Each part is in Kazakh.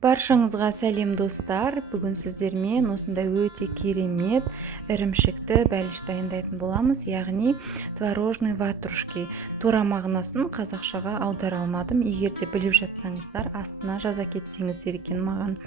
Баршаңызға сәлем достар. Бүгін сіздермен осындай өте керемет ірімшікті бәліш дайындайтын боламыз, яғни творожный ватрушки. Тура мағынасын қазақшаға аудара алмадым. Егер де біліп жатсаңыздар, астына жаза кетсеңіздер екен маған.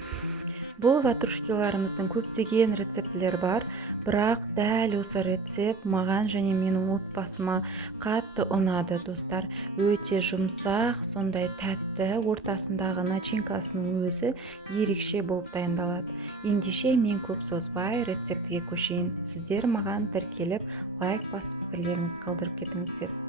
Бұл ватрушкиларымыздың көптеген рецептілер бар, бірақ дәл осы рецепт маған және менің отбасыма қатты ұнады достар. Өте жұмсақ, сондай тәтті, ортасындағы начинкасының өзі ерекше болып дайындалады. Ендеше мен көп созбай рецептіге көшейін. Сіздер маған тіркеліп, лайк басып, пікірлеріңіз қалдырып кетіңіздер.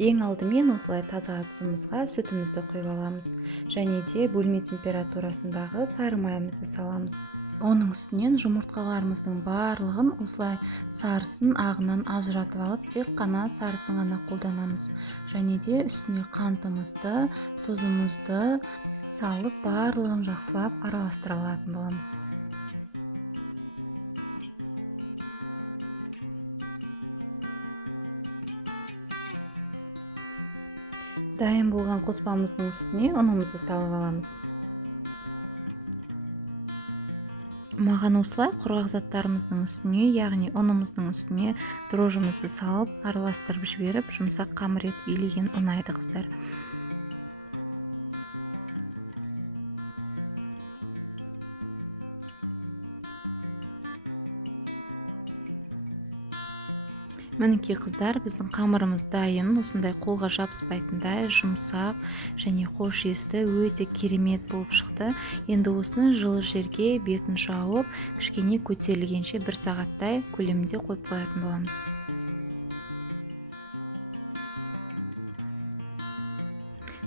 Ең алдымен осылай таза ыдысымызға сүтімізді құйып аламыз, және де бөлме температурасындағы сары майымызды саламыз. Оның үстінен жұмыртқаларымыздың барлығын осылай сарысын ағынан ажыратып алып, тек қана сарысын ғана қолданамыз. Және де үстіне қантымызды, тұзымызды салып, барлығын жақсылап араластыра алатын боламыз. Дайын болған қоспамыздың үстіне ұнымызды салып аламыз. Маған осылай құрғақ заттарымыздың үстіне, яғни ұнымыздың үстіне дрожжымызды салып, араластырып жіберіп, жұмсақ қамыр етіп илеген ұнайды қыздар. Мінекей қыздар, біздің қамырымыз дайын, осындай қолға жабыспайтындай жұмсақ және хош иісті, өте керемет болып шықты. Енді осыны жылы жерге бетін жауып, кішкене көтерілгенше 1 сағаттай көлемінде қойып қоятын боламыз.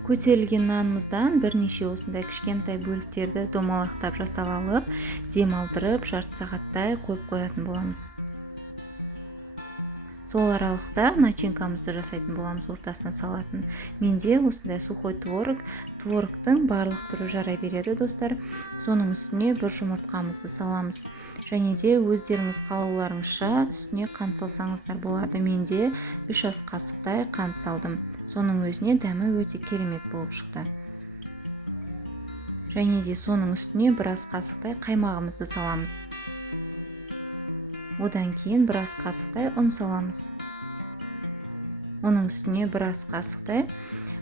Көтерілген нанымыздан бірнеше осындай кішкентай бөліктерді домалақтап жасап алып, демалдырып, жарты сағаттай қойып қоятын боламыз. Сол аралықта начинкамызды жасайтын боламыз, ортасына салатын. Менде осындай сухой творог, творогтың барлық түрі жарай береді достар. Соның үстіне бір жұмыртқамызды саламыз. Және де өздеріңіз қалауларыңызша үстіне қант салсаңыздар болады. Менде 3 ас қасықтай қант салдым. Соның өзіне дәмі өте керемет болып шықты. Және де соның үстіне 1 ас қасықтай қаймағымызды саламыз. Одан кейін 1 ас қасықтай ұн саламыз. Оның үстіне 1 ас қасықтай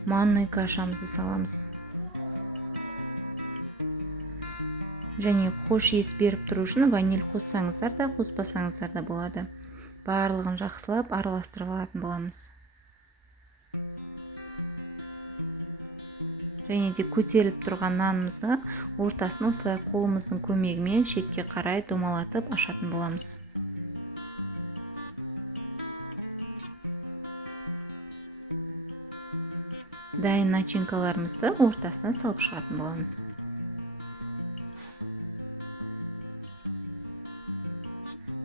манный кашамызды саламыз. Және хош иіс беріп тұру үшін ваниль қоссаңыздар да, қоспасаңыздар да болады. Барлығын жақсылап араластырып алатын боламыз. Және де көтеріліп тұрған нанымызды ортасын осылай қолымыздың көмегімен шетке қарай домалатып ашатын боламыз. Дайын начинкаларымызды ортасына салып шығатын боламыз.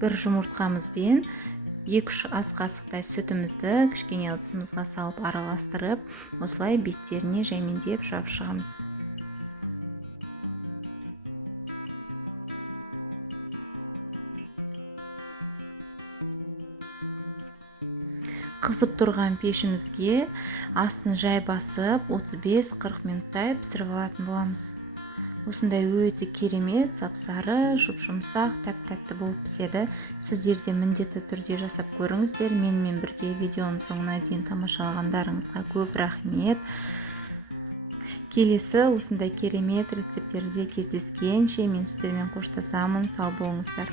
Бір жұмыртқамызбен 2-3 ас қасықтай сүтімізді кішкене ыдысымызға салып араластырып, осылай беттеріне жәймендеп жап шығамыз. Қызып тұрған пешімізге астын жай басып 35-40 минуттай пісіріп алатын боламыз. Осындай өте керемет, сап-сары, жұп-жұмсақ, тәп-тәтті болып піседі. Сіздер де міндетті түрде жасап көріңіздер. Менімен бірге видеоның соңына дейін тамашалағандарыңызға көп рахмет. Келесі осындай керемет рецепттерде кездескенше мен сіздермен қоштасамын. Сау болыңыздар.